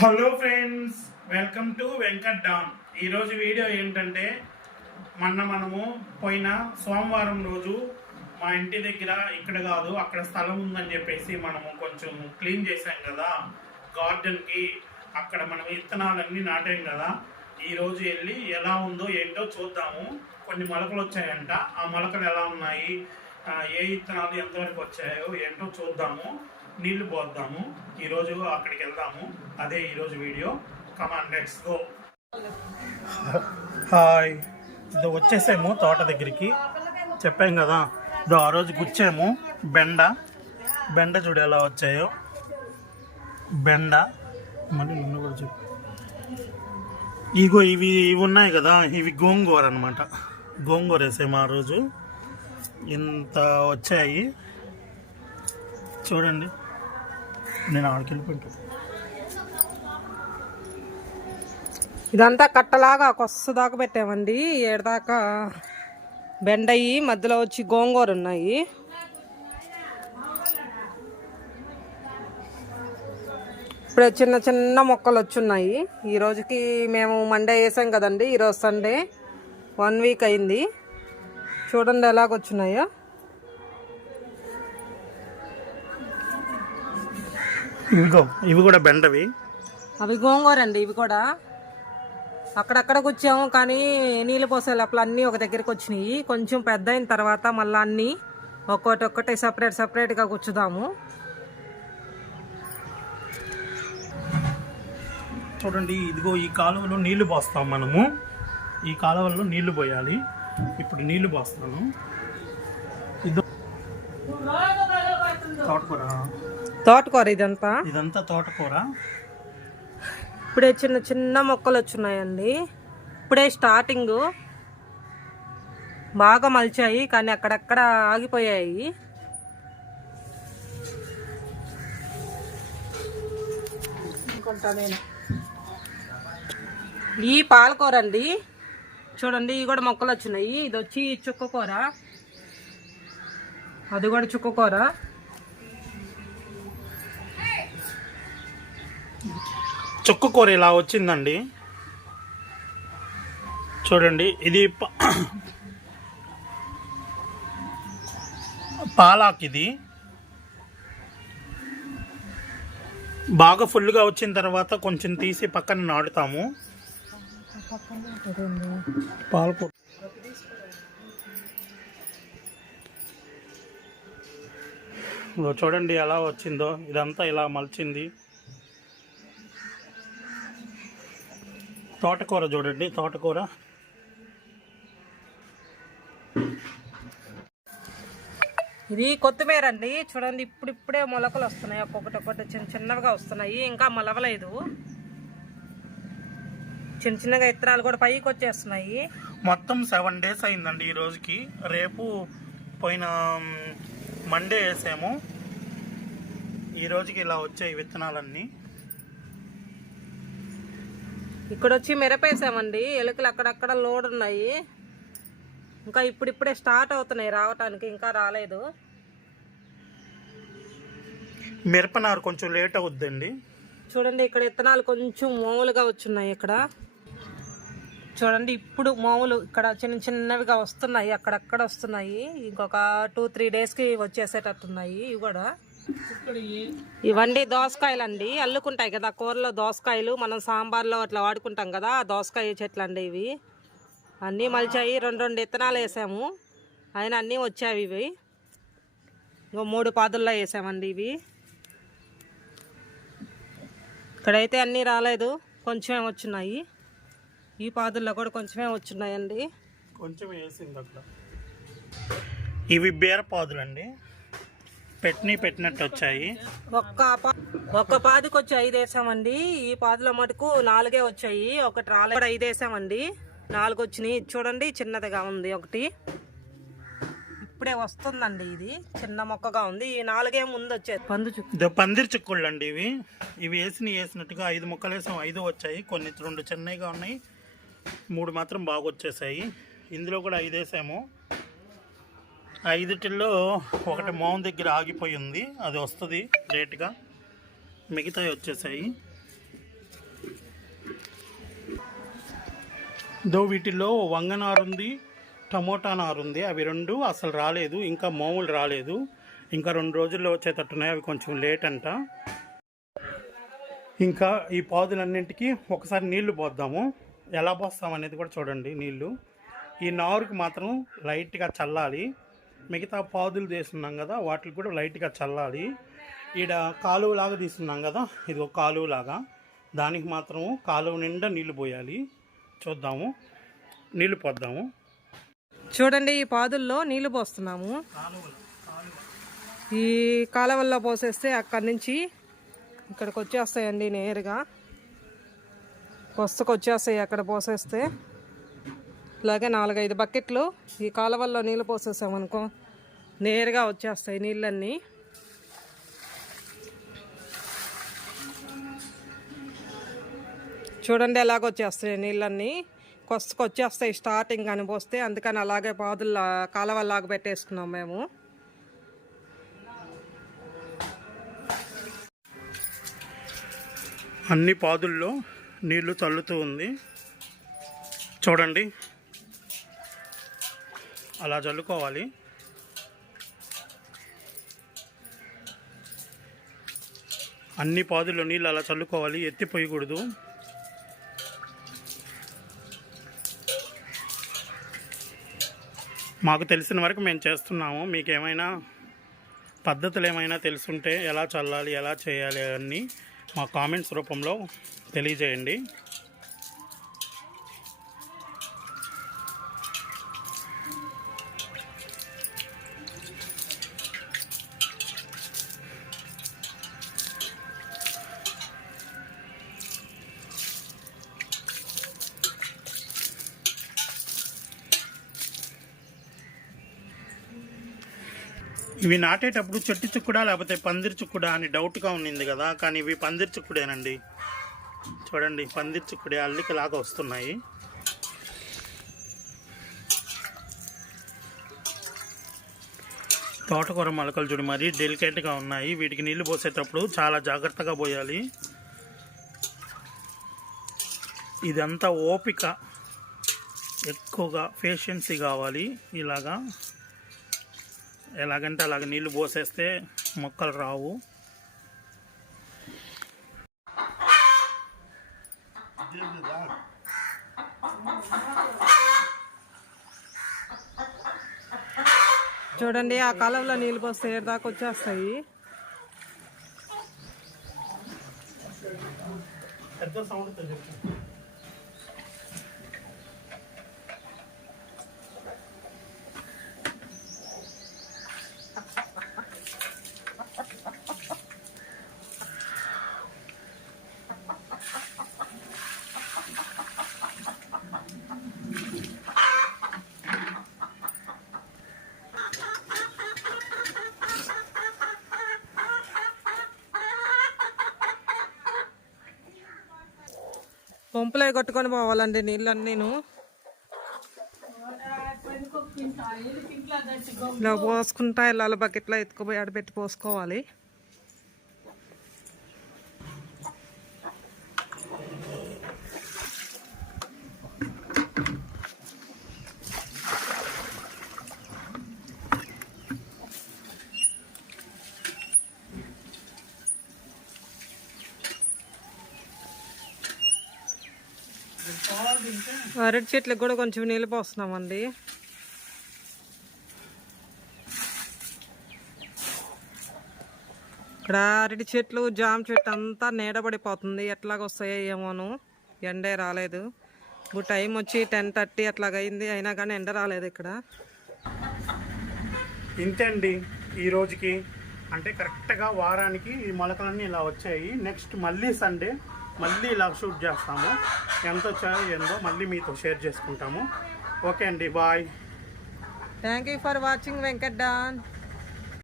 Hello friends welcome to Venkat Don. ఈరోజు video ఏంటంటే మొన్న మనము పోయిన సోమవారం రోజు మా ఇంటి దగ్గర ఇక్కడ కాదు అక్కడ స్థలం ఉందని చెప్పేసి మనము కొంచెం క్లీన్ చేసాం కదా. గార్డెన్కి అక్కడ మనం విత్తనాలన్నీ నాటాం కదా. ఈరోజు వెళ్ళి ఎలా ఉందో ఏంటో చూద్దాము. కొన్ని మొలకలు వచ్చాయంట. ఆ మొలకలు ఎలా ఉన్నాయి? ఏ విత్తనాలు ఎంతవరకు వచ్చాయో ఏంటో చూద్దాము. నీళ్ళు పోద్దాము ఈరోజు అక్కడికి వెళ్దాము. అదే ఈరోజు video. Come on let's go hi ఇది వచ్చేసాము తోట దగ్గరికి. చెప్పాం కదా. ఇదో ఆ రోజు గుచ్చాము. బెండ. బెండ చూడు ఎలా వచ్చాయో. బెండ. మళ్ళీ నిన్ను కూడా చెప్పు. ఇగో ఇవి ఇవి ఉన్నాయి కదా. ఇవి గోంగూర అనమాట గోంగూర వేసాము ఆ రోజు. ఇంత వచ్చాయి. చూడండి. నేను ఆడికెళ్ళిపోయింటా ఇదంతా కట్టలాగా కొస్సు దాకా పెట్టామండి. ఏడదాకా బెండయి మధ్యలో వచ్చి గోంగూర ఉన్నాయి. ఇప్పుడు చిన్న చిన్న మొక్కలు వచ్చున్నాయి ఈ రోజుకి మేము మండే వేసాం కదండి. ఈరోజు సండే. వన్ వీక్ అయింది. చూడండి ఎలాగొచ్చున్నాయో. ఇవిగో ఇవి కూడా బెండవి. అవి గోంగూర అండి ఇవి కూడా. అక్కడక్కడ కూర్చాము కానీ నీళ్ళు పోసే లోపల అన్నీ ఒక దగ్గరికి వచ్చినాయి కొంచెం పెద్ద అయిన తర్వాత మళ్ళీ అన్నీ ఒక్కొక్కటి ఒక్కటి సపరేట్ సపరేట్గా కూర్చుదాము. చూడండి ఇదిగో ఈ కాలువలో నీళ్ళు పోస్తాం మనము. ఈ కాలువలో నీళ్ళు పోయాలి. ఇప్పుడు నీళ్ళు పోస్తాను. ఇదో తోటకూర. తోటకూర ఇదంతా? ఇదంతా తోటకూర. ఇప్పుడే చిన్న చిన్న మొక్కలు వచ్చున్నాయండి ఇప్పుడే స్టార్టింగ్. బాగా మలిచాయి కానీ అక్కడక్కడ ఆగిపోయాయి. ఈ పాలకూర అండి. చూడండి ఇవి కూడా మొక్కలు వచ్చినాయి. ఇది వచ్చి చుక్కకూర అది కూడా చుక్కకూర చుక్క కూర ఇలా వచ్చిందండి. చూడండి ఇది పాలాక్ ఇది బాగా ఫుల్గా వచ్చిన తర్వాత కొంచెం తీసి పక్కన నాటుతాము. పాలకూర చూడండి ఎలా వచ్చిందో. ఇదంతా ఇలా మలిచింది. తోటకూర చూడండి తోటకూర. ఇది కొత్తిమీర అండి. చూడండి ఇప్పుడు ఇప్పుడే మొలకలు వస్తున్నాయి. ఒక్కొక్కటి ఒక్కొక్కటి చిన్న చిన్నవిగా వస్తున్నాయి. ఇంకా మొలవలేదు. చిన్న చిన్నగా ఇత్తనాలు కూడా పైకి వచ్చేస్తున్నాయి. మొత్తం సెవెన్ డేస్ అయిందండి ఈ రోజుకి. రేపు పోయిన మండే వేసాము. ఈ రోజుకి ఇలా వచ్చాయి విత్తనాలన్నీ. ఇక్కడ వచ్చి మిరపేసామండి. ఎలుకలు అక్కడక్కడ లోడ్ ఉన్నాయి ఇంకా ఇప్పుడిప్పుడే స్టార్ట్ అవుతున్నాయి రావటానికి ఇంకా రాలేదు. మిరపనారు కొంచెం లేట్ అవుద్దండి. చూడండి ఇక్కడ ఇత్తనాలు కొంచెం మామూలుగా వచ్చున్నాయి ఇక్కడ. చూడండి ఇప్పుడు మామూలు ఇక్కడ చిన్న చిన్నవిగా వస్తున్నాయి అక్కడక్కడ వస్తున్నాయి. ఇంకొక టూ త్రీ డేస్కి వచ్చేసేటట్టున్నాయి ఇవి కూడా. ఇవన్నీ దోసకాయలు అండి అల్లుకుంటాయి కదా కూరలో దోసకాయలు మనం సాంబార్లో అట్లా వాడుకుంటాం కదా దోసకాయ చెట్లు అండి ఇవి. అన్నీ మలిచాయి రెండు రెండు ఇత్తనాలు వేసాము. అయినా అన్నీ వచ్చాయి ఇవి. ఇంకో మూడు పాదుల్లో వేసామండి ఇవి. ఇక్కడైతే అన్నీ రాలేదు కొంచెమే వచ్చున్నాయి ఈ పాదుల్లో కూడా కొంచెమే వచ్చున్నాయండి కొంచెం వేసింది అక్కడ. ఇవి బీరపాదులండి. పెట్టిన పెట్టినట్టు వచ్చాయి ఒక్క పా ఒక్క పాదికి వచ్చి ఐదు వేసామండి ఈ పాదుల మటుకు నాలుగే వచ్చాయి. ఒకటి రాలే. కూడా ఐదు వేసామండి నాలుగు వచ్చినాయి చూడండి చిన్నదిగా ఉంది ఒకటి. ఇప్పుడే వస్తుందండి ఇది. చిన్న మొక్కగా ఉంది. ఈ నాలుగే ముందు వచ్చేది పందు ఇదో పందిరి చిక్కుళ్ళు అండి ఇవి. ఇవి వేసిన వేసినట్టుగా ఐదు ముక్కలు వేసాం ఐదు వచ్చాయి. కొన్ని రెండు చిన్నగా ఉన్నాయి. మూడు మాత్రం బాగా వచ్చేసాయి ఇందులో కూడా ఐదు వేసాము ఐదుటిల్లో ఒకటి మౌన్ దగ్గర ఆగిపోయి ఉంది. అది వస్తుంది లేట్గా మిగతావి వచ్చేసాయి. దో వీటిల్లో వంగనారు ఉంది టమోటా నారు ఉంది. అవి రెండు అసలు రాలేదు ఇంకా మామూలు రాలేదు. ఇంకా రెండు రోజుల్లో వచ్చేటట్టున్నాయి అవి కొంచెం లేట్ అంట. ఇంకా ఈ పాదులన్నింటికి ఒకసారి నీళ్ళు పోద్దాము. ఎలా పోస్తాం అనేది కూడా చూడండి నీళ్ళు. ఈ నారుకి మాత్రం లైట్గా చల్లాలి. మిగతా పాదులు తీస్తున్నాం కదా వాటికి కూడా లైట్గా చల్లాలి. ఈడ కాలువ లాగా తీస్తున్నాం కదా ఇది ఒక కాలువ లాగా దానికి మాత్రము కాలువ నిండా నీళ్ళు పోయాలి. చూద్దాము. నీళ్ళు పోద్దాము. చూడండి ఈ పాదుల్లో నీళ్ళు పోస్తున్నాము. ఈ కాలువల్లో పోసేస్తే అక్కడి నుంచి ఇక్కడికి వచ్చేస్తాయండి నేరుగా. వస్తుకు వచ్చేస్తాయి అక్కడ పోసేస్తే. ఇలాగే నాలుగైదు బకెట్లు ఈ కాలువల్లో నీళ్ళు పోసేసామనుకో నేరుగా వచ్చేస్తాయి నీళ్ళన్నీ. చూడండి ఎలాగొచ్చేస్తాయి నీళ్ళన్నీ. కొస్తకు వచ్చేస్తాయి స్టార్టింగ్ అని పోస్తే అందుకని అలాగే పాదుల్లా కాలువల్లాగా పెట్టేసుకున్నాం మేము. అన్ని పాదుల్లో నీళ్ళు చల్లుతూ ఉంది. చూడండి. అలా చల్లుకోవాలి. అన్ని పాదుల్లో నీళ్ళు అలా చల్లుకోవాలి. ఎత్తిపోయకూడదు మాకు తెలిసిన వరకు మేము చేస్తున్నాము. మీకు ఏమైనా పద్ధతులు ఏమైనా తెలుసుంటే ఎలా చల్లాలి ఎలా చేయాలి అన్నీ మా కామెంట్స్ రూపంలో తెలియజేయండి. ఇవి నాటేటప్పుడు చెట్టు చుక్కుడా లేకపోతే పందిరి చుక్కుడా అని డౌట్గా ఉండింది కదా కానీ ఇవి పందిరి చుక్కుడేనండి. చూడండి పందిరి చుక్కుడే అల్లికలాగా వస్తున్నాయి. తోటకూర మొలకలు చూడు మరీ డెలికేట్గా ఉన్నాయి. వీటికి నీళ్ళు పోసేటప్పుడు చాలా జాగ్రత్తగా పోయాలి. ఇదంతా ఓపిక. ఎక్కువగా పేషెన్సీ కావాలి. ఇలాగా ఎలాగంటే అలాగ నీళ్ళు పోసేస్తే మొక్కలు రావు. చూడండి ఆ కాలువలో నీళ్ళు పోస్తే దాకా వచ్చేస్తాయి. పెద్ద సౌండ్ పంపులే కొట్టుకొని పోవాలండి నీళ్ళన్నీను ఇలా పోసుకుంటా వెళ్ళాలి బకెట్లో ఎత్తుకుపోయి ఆడ పెట్టి పోసుకోవాలి. అరటి చెట్లకు కూడా కొంచెం నీళ్ళు పోస్తున్నామండి. ఇక్కడ అరటి చెట్లు జామ చెట్టు అంతా నీడబడిపోతుంది. ఎట్లాగొస్తాయో ఏమోను. ఎండే రాలేదు. ఇప్పుడు టైం వచ్చి టెన్ థర్టీ అట్లాగైంది. అయినా కానీ ఎండ రాలేదు ఇక్కడ. ఇంతే అండి ఈ రోజుకి. అంటే కరెక్ట్గా వారానికి ఈ మొలకలన్నీ ఇలా వచ్చాయి. నెక్స్ట్ మళ్ళీ సండే మళ్ళీ ఇలా షూట్ చేస్తాము. ఎంత వచ్చాయో ఏందో మళ్ళీ మీతో షేర్ చేసుకుంటాము. ఓకే అండి bye. Thank you for watching Venkat Don